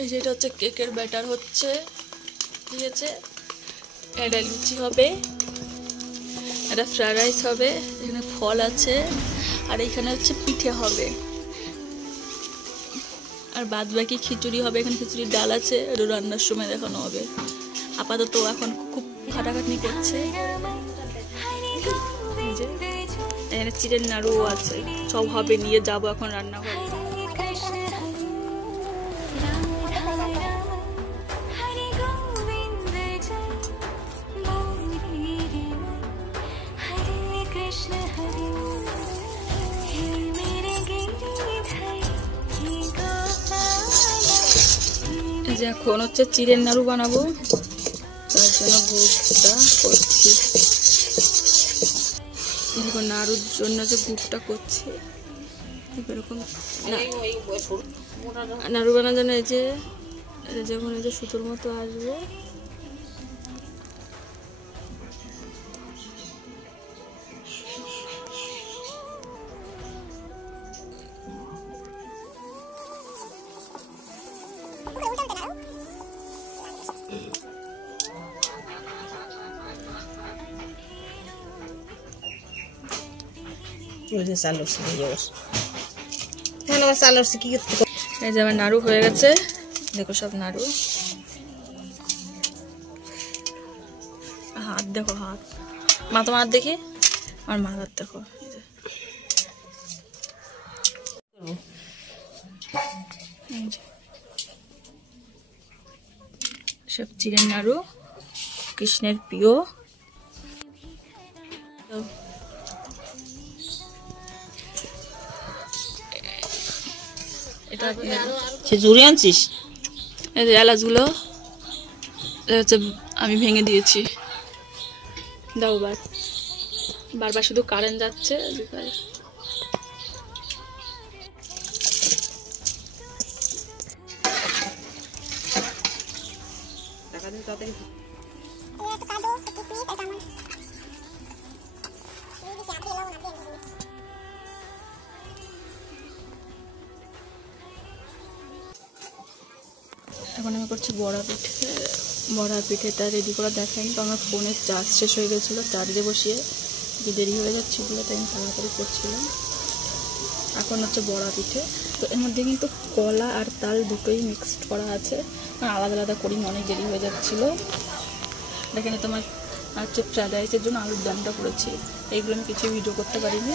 এই যে এটা হচ্ছে কেকের ব্যাটার হচ্ছে, ঠিক আছে। এটা লুচি হবে, এটা ফ্রাইড রাইস হবে, এখানে ফল আছে, আর এখানে হচ্ছে পিঠে হবে, আর বাদ বাকি খিচুড়ি হবে। এখানে খিচুড়ির ডাল আছে, এটা রান্নার সময় দেখানো হবে। আপাতত এখন খুব খাটাখাটনি করছে। এখানে চিড়ের নাড়ুও আছে, সব হবে, নিয়ে যাবো এখন রান্নাঘরে। এই যে এখন হচ্ছে চিড়ের নাড়ু বানাবো, তার জন্য গুড়টা করছি। দেখুন নাড়ুর জন্য যে গুড়টা করছি এরকম নাড়ু বানার জন্য। এই যে যখন এই যে সুতোর মতো আসবে, এই যে আমার নাড়ু হয়ে গেছে, দেখো সব নাড়ু। হাত দেখো, হাত মা, তোমার হাত দেখি, আমার মা হাত দেখো। সব চিড়ের নাড়ু, কৃষ্ণের প্রিয়। এটা খিচুড়ি আনছিস? এই যে এলাচগুলো হচ্ছে আমি ভেঙে দিয়েছি। দাও বারবার শুধু কারেন্ট যাচ্ছে। এখন আমি করছি বড়া পিঠে। বড়া পিঠেটা রেডি করা দেখেন তো, আমার ফোনের চার্জ শেষ হয়ে গেছিলো, চার্জে বসিয়ে দেরি হয়ে যাচ্ছিলো, তাই আমি তাড়াতাড়ি করছিলাম। এখন হচ্ছে বড়া পিঠে, তো এর মধ্যে কিন্তু কলা আর তাল দুটোই মিক্সড করা আছে, আলাদা আলাদা করি, অনেক দেরি হয়ে যাচ্ছিলো। দেখেন তোমার হচ্ছে ফ্রাইড রাইসের জন্য আলুর দমটা করেছি, এইগুলো আমি কিছু ভিডিও করতে পারিনি।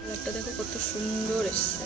কালারটা দেখো কত সুন্দর এসছে।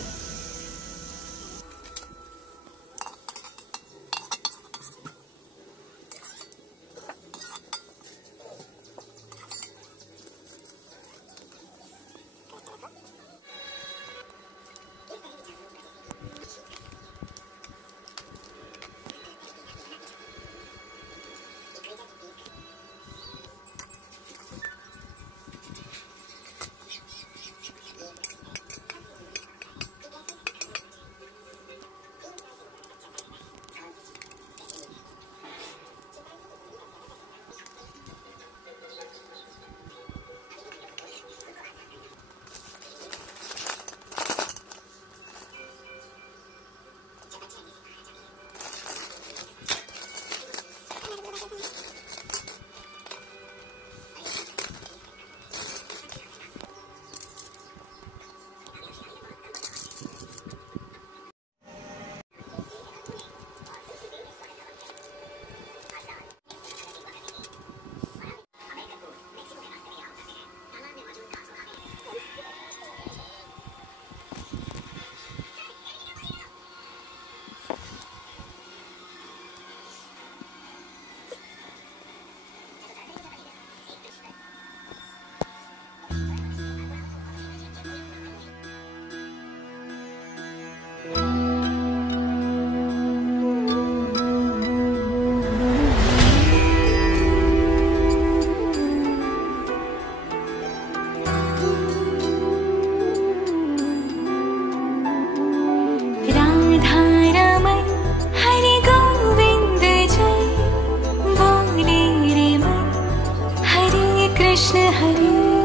कृष्ण हरे